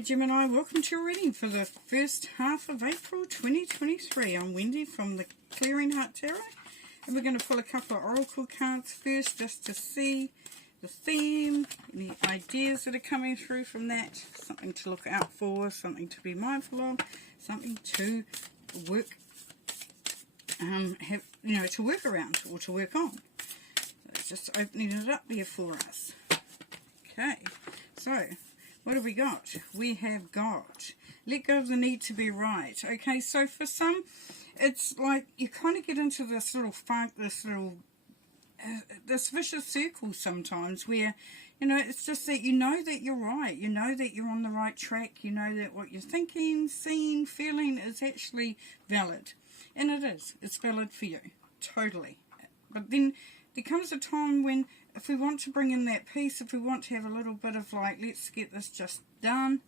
Hello Gemini, welcome to your reading for the first half of April 2023. I'm Wendy from the Clearing Heart Tarot, and we're going to pull a couple of oracle cards first just to see the theme, any ideas that are coming through from that, something to look out for, something to be mindful of, something to work, to work around or to work on. So just opening it up there for us. Okay, so what have we got? We have got let go of the need to be right. Okay, so for some, it's like you kind of get into this little funk, this little, this vicious circle sometimes where, it's just that you know that you're right. You know that you're on the right track. You know that what you're thinking, seeing, feeling is actually valid. And it is. It's valid for you. Totally. But then there comes a time when if we want to bring in that peace, if we want to have a little bit of like, let's get this just done,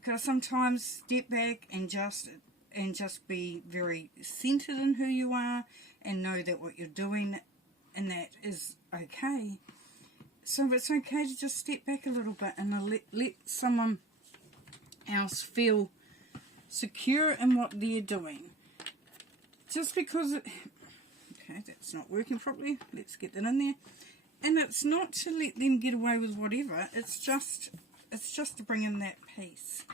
because sometimes step back and just be very centered in who you are and know that what you're doing and that is okay. So it's okay to just step back a little bit and let someone else feel secure in what they're doing. Just because okay, that's not working properly. Let's get that in there. And it's not to let them get away with whatever. It's just to bring in that peace.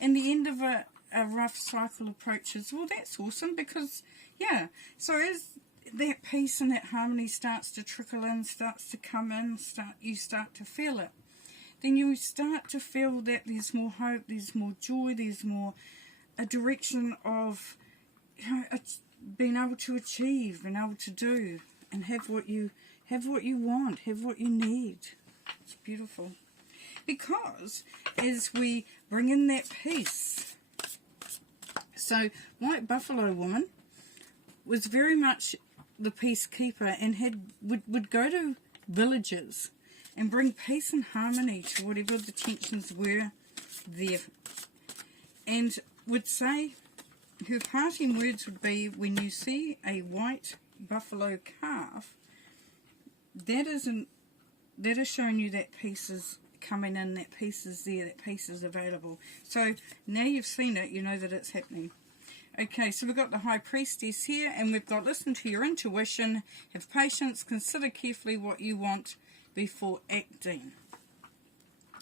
And the end of a rough cycle approaches. Well, that's awesome because, yeah. So as that peace and that harmony starts to trickle in, starts to come in, you start to feel it. Then you start to feel that there's more hope, there's more joy, there's more a direction of, being able to achieve, being able to do, and have what you want, have what you need. It's beautiful. Because as we bring in that peace, so White Buffalo Woman was very much the peacekeeper and would go to villages and bring peace and harmony to whatever the tensions were there. And would say, her parting words would be, when you see a white buffalo calf, that is showing you that peace is coming in, that peace is there, that peace is available. So now you've seen it, you know that it's happening. Okay, so we've got the High Priestess here, and we've got listen to your intuition, have patience, consider carefully what you want before acting.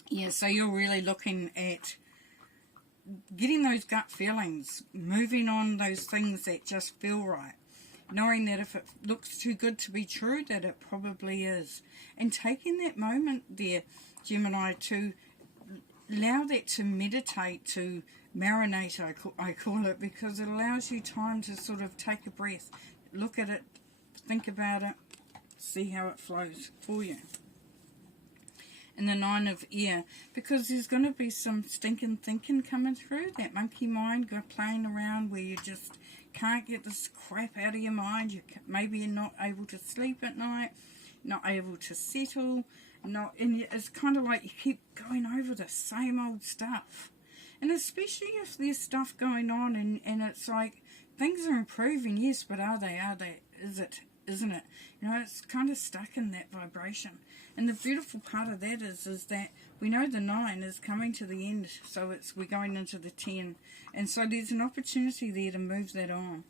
Yeah, so you're really looking at getting those gut feelings, moving on those things that just feel right. Knowing that if it looks too good to be true, that it probably is. And taking that moment there, Gemini, to allow that to meditate, to marinate, I call it, because it allows you time to sort of take a breath, look at it, think about it, see how it flows for you. And the Nine of Air, because there's going to be some stinking thinking coming through, that monkey mind playing around where you just can't get this crap out of your mind. Maybe you're not able to sleep at night, not able to settle, and it's kind of like you keep going over the same old stuff. And especially if there's stuff going on and it's like things are improving, yes, but are they, isn't it? It's kind of stuck in that vibration. And the beautiful part of that is that we know the 9 is coming to the end, so we're going into the 10. And so there's an opportunity there to move that on.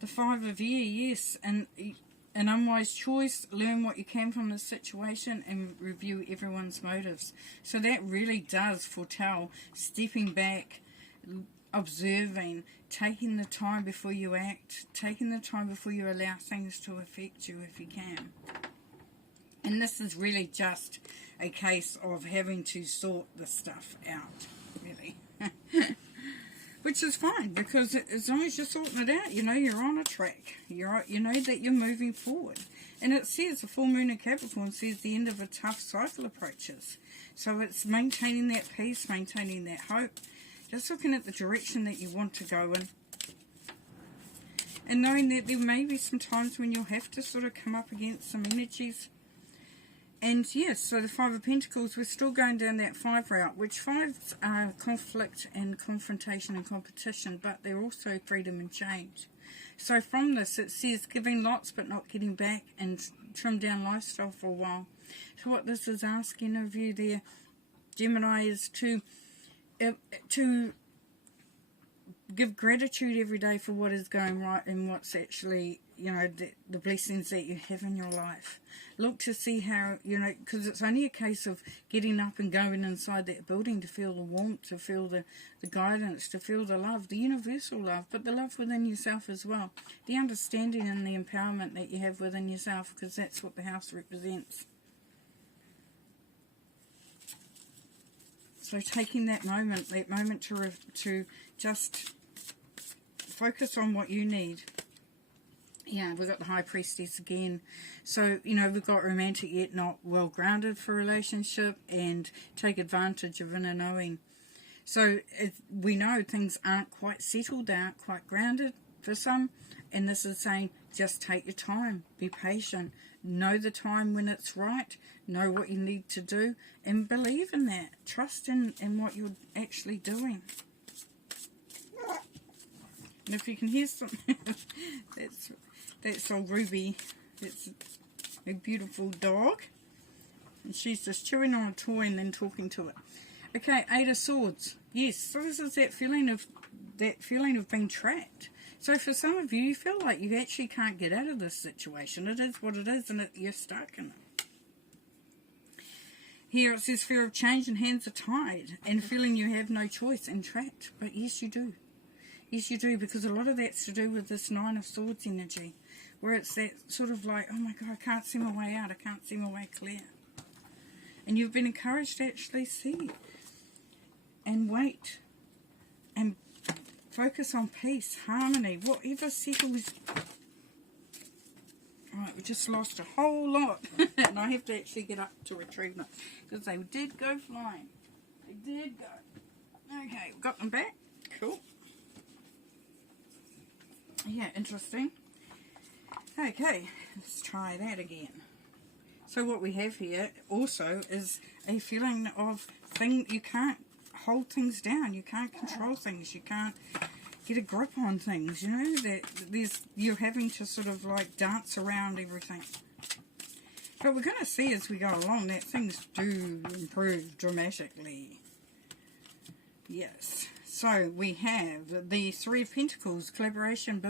The 5 of Air, yes, and an unwise choice, learn what you can from the situation and review everyone's motives. So that really does foretell stepping back, observing, taking the time before you act, taking the time before you allow things to affect you if you can. And this is really just a case of having to sort the stuff out, really. Which is fine, because as long as you're sorting it out, you're on a track. You know that you're moving forward. And it says, the full moon in Capricorn says the end of a tough cycle approaches. So it's maintaining that peace, maintaining that hope, just looking at the direction that you want to go in. And knowing that there may be some times when you'll have to sort of come up against some energies. And yes, so the 5 of Pentacles, we're still going down that 5 route, which 5s are conflict and confrontation and competition, but they're also freedom and change. So from this, it says giving lots but not getting back, and trim down lifestyle for a while. So what this is asking of you there Gemini, is to give gratitude every day for what is going right and what's actually, the blessings that you have in your life. Look to see how, because it's only a case of getting up and going inside that building to feel the warmth, to feel the guidance, to feel the love, the universal love, but the love within yourself as well. The understanding and the empowerment that you have within yourself, because that's what the house represents. So taking that moment to just focus on what you need. Yeah, we've got the High Priestess again. So, we've got romantic yet not well grounded for a relationship, and take advantage of inner knowing. So we know things aren't quite settled, they aren't quite grounded for some, and this is saying just take your time, be patient, know the time when it's right, know what you need to do, and believe in that. Trust in what you're actually doing. And if you can hear something, that's old Ruby. It's a beautiful dog. And she's just chewing on a toy and then talking to it. Okay, 8 of Swords. Yes, so this is that feeling of being trapped. So for some of you, you feel like you actually can't get out of this situation. It is what it is, and you're stuck in it. Here it says fear of change and hands are tied, and feeling you have no choice and trapped. But yes, you do. Yes, you do, because a lot of that's to do with this 9 of Swords energy, where it's that sort of like, oh my God, I can't see my way out, I can't see my way clear. And you've been encouraged to actually see and wait and focus on peace, harmony, whatever settles. Right, we just lost a whole lot, and I have to actually get up to retrieve them, because they did go flying. They did go. Okay, got them back. Cool. Yeah, interesting. Okay, let's try that again. So what we have here also is a feeling of you can't hold things down, you can't control things, you can't get a grip on things, that you're having to sort of like dance around everything. But we're going to see as we go along that things do improve dramatically. Yes. So we have the 3 of Pentacles, collaboration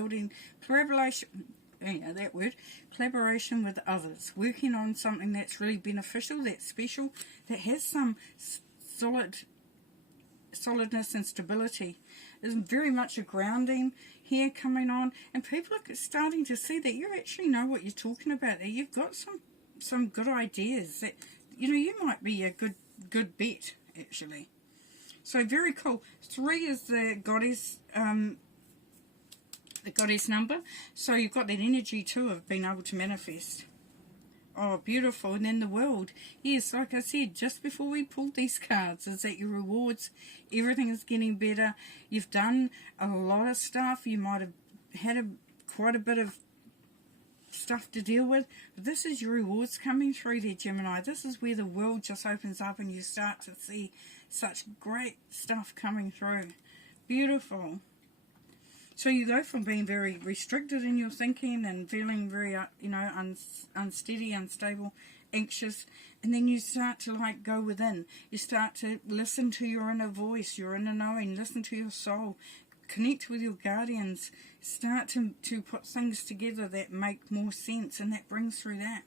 with others, working on something that's really beneficial, that's special, that has some solidness and stability. There's very much a grounding here coming on, and people are starting to see that you actually know what you're talking about, that you've got some good ideas, that you might be a good bet actually. So very cool. 3 is the goddess number. So you've got that energy too of being able to manifest. Oh, beautiful. And then the World. Yes, like I said, just before we pulled these cards, is that your rewards, everything is getting better. You've done a lot of stuff. You might have had quite a bit of stuff to deal with. But this is your rewards coming through there, Gemini. This is where the world just opens up and you start to see such great stuff coming through. Beautiful. So you go from being very restricted in your thinking and feeling very, unsteady, unstable, anxious, and then you start to go within. You start to listen to your inner voice, your inner knowing, listen to your soul, connect with your guardians, start to put things together that make more sense, and that brings through that.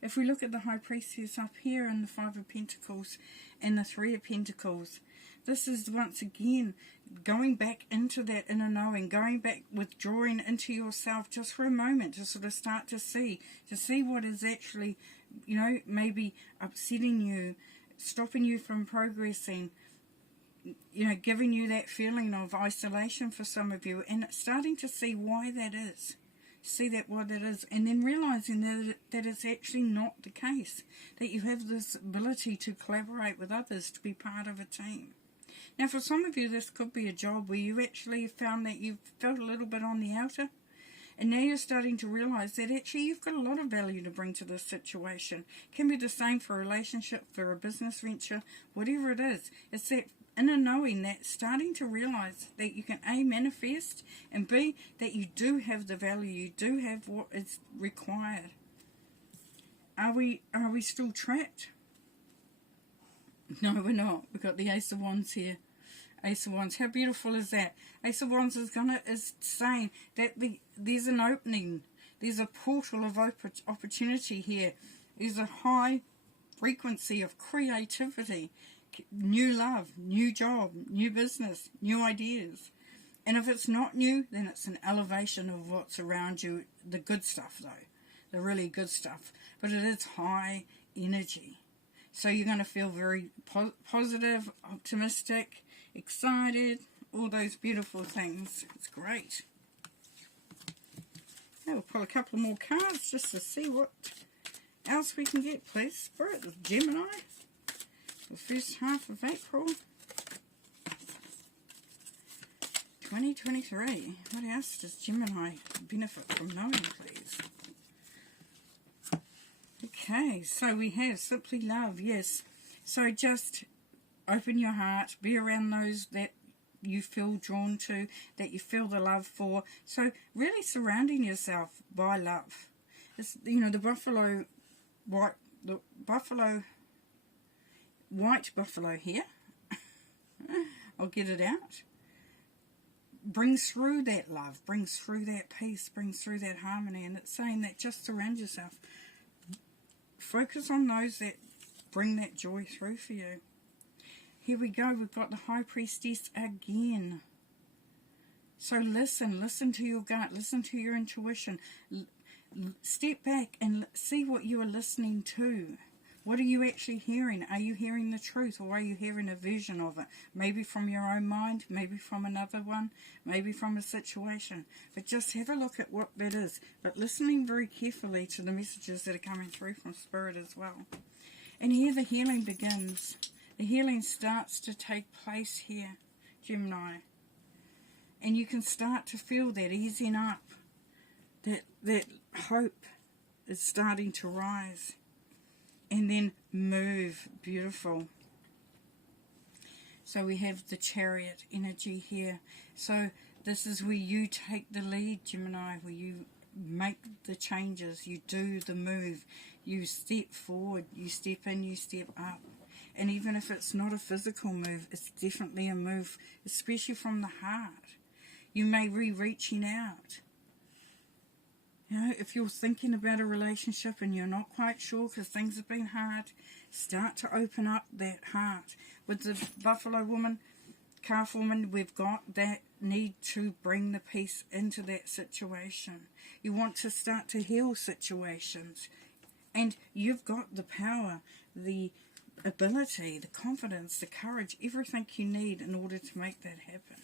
If we look at the High Priestess up here and the 5 of Pentacles and the 3 of Pentacles, this is once again going back into that inner knowing, going back, withdrawing into yourself just for a moment to sort of start to see what is actually, maybe upsetting you, stopping you from progressing, giving you that feeling of isolation for some of you, and starting to see why that is. What that is, and then realizing that it's actually not the case, that you have this ability to collaborate with others, to be part of a team. Now for some of you this could be a job where you actually found that you've felt a little bit on the outer, and now you're starting to realize that actually you've got a lot of value to bring to this situation. It can be the same for a relationship, for a business venture, whatever it is. It's that inner knowing, that starting to realize that you can A, manifest, and B, that you do have the value, you do have what is required. Are we still trapped? No, we're not. We've got the Ace of Wands here. Ace of Wands. How beautiful is that? Ace of Wands is saying that there's an opening. There's a portal of opportunity here. There's a high frequency of creativity, new love, new job, new business, new ideas. And if it's not new, then it's an elevation of what's around you. The good stuff, though. The really good stuff. But it is high energy. So you're going to feel very positive, optimistic, excited, all those beautiful things. It's great. Now we'll pull a couple more cards just to see what else we can get, please. Spirit of Gemini. The first half of April 2023. What else does Gemini benefit from knowing, please? Okay, so we have simply love, yes. So just open your heart, be around those that you feel drawn to, that you feel the love for. So really surrounding yourself by love. It's, you know, the white buffalo here, I'll get it out, brings through that love, brings through that peace, brings through that harmony, and it's saying that just surround yourself. Focus on those that bring that joy through for you. Here we go, we've got the High Priestess again. So listen to your gut, listen to your intuition. Step back and see what you are listening to. What are you actually hearing? Are you hearing the truth, or are you hearing a version of it? Maybe from your own mind, maybe from another one, maybe from a situation. But just have a look at what that is. But listening very carefully to the messages that are coming through from Spirit as well. And here the healing begins. The healing starts to take place here, Gemini. And you can start to feel that easing up. That hope is starting to rise. And then move. Beautiful. So we have the Chariot energy here. So this is where you take the lead, Gemini, where you make the changes, you do the move, you step forward, you step in, you step up. And even if it's not a physical move, it's definitely a move, especially from the heart. You may be reaching out. You know, if you're thinking about a relationship and you're not quite sure because things have been hard, start to open up that heart. With the Buffalo woman, Calf woman, we've got that need to bring the peace into that situation. You want to start to heal situations. And you've got the power, the ability, the confidence, the courage, everything you need in order to make that happen.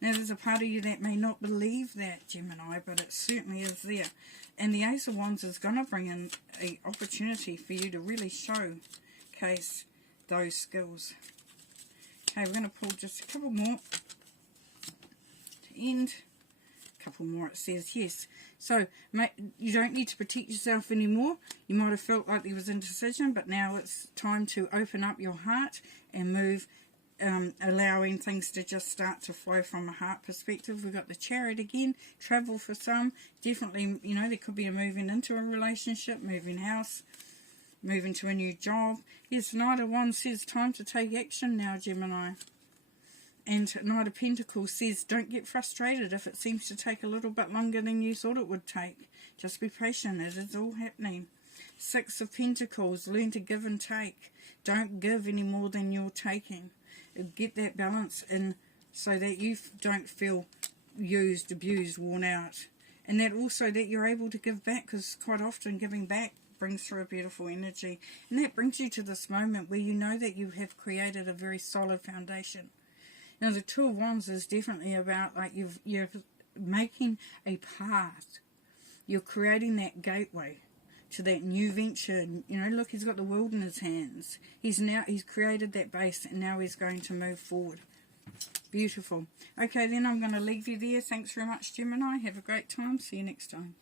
Now, there's a part of you that may not believe that, Gemini, but it certainly is there. And the Ace of Wands is going to bring in an opportunity for you to really showcase those skills. Okay, we're going to pull just a couple more to end. A couple more, it says, yes. So, you don't need to protect yourself anymore. You might have felt like there was indecision, but now it's time to open up your heart and move, allowing things to just start to flow from a heart perspective. We've got the Chariot again, travel for some. Definitely, you know, there could be a moving into a relationship, moving house, moving to a new job. Yes, Knight of Wands says time to take action now, Gemini. And Knight of Pentacles says don't get frustrated if it seems to take a little bit longer than you thought it would take. Just be patient, it is all happening. Six of Pentacles, learn to give and take. Don't give any more than you're taking. Get that balance in so that you don't feel used, abused, worn out. And that also that you're able to give back, because quite often giving back brings through a beautiful energy. And that brings you to this moment where you know that you have created a very solid foundation. Now the Two of Wands is definitely about like you're making a path. You're creating that gateway to that new venture. You know, look, he's got the world in his hands. He's created that base, and now he's going to move forward. Beautiful. Okay, then I'm going to leave you there. Thanks very much, Gemini. Have a great time. See you next time.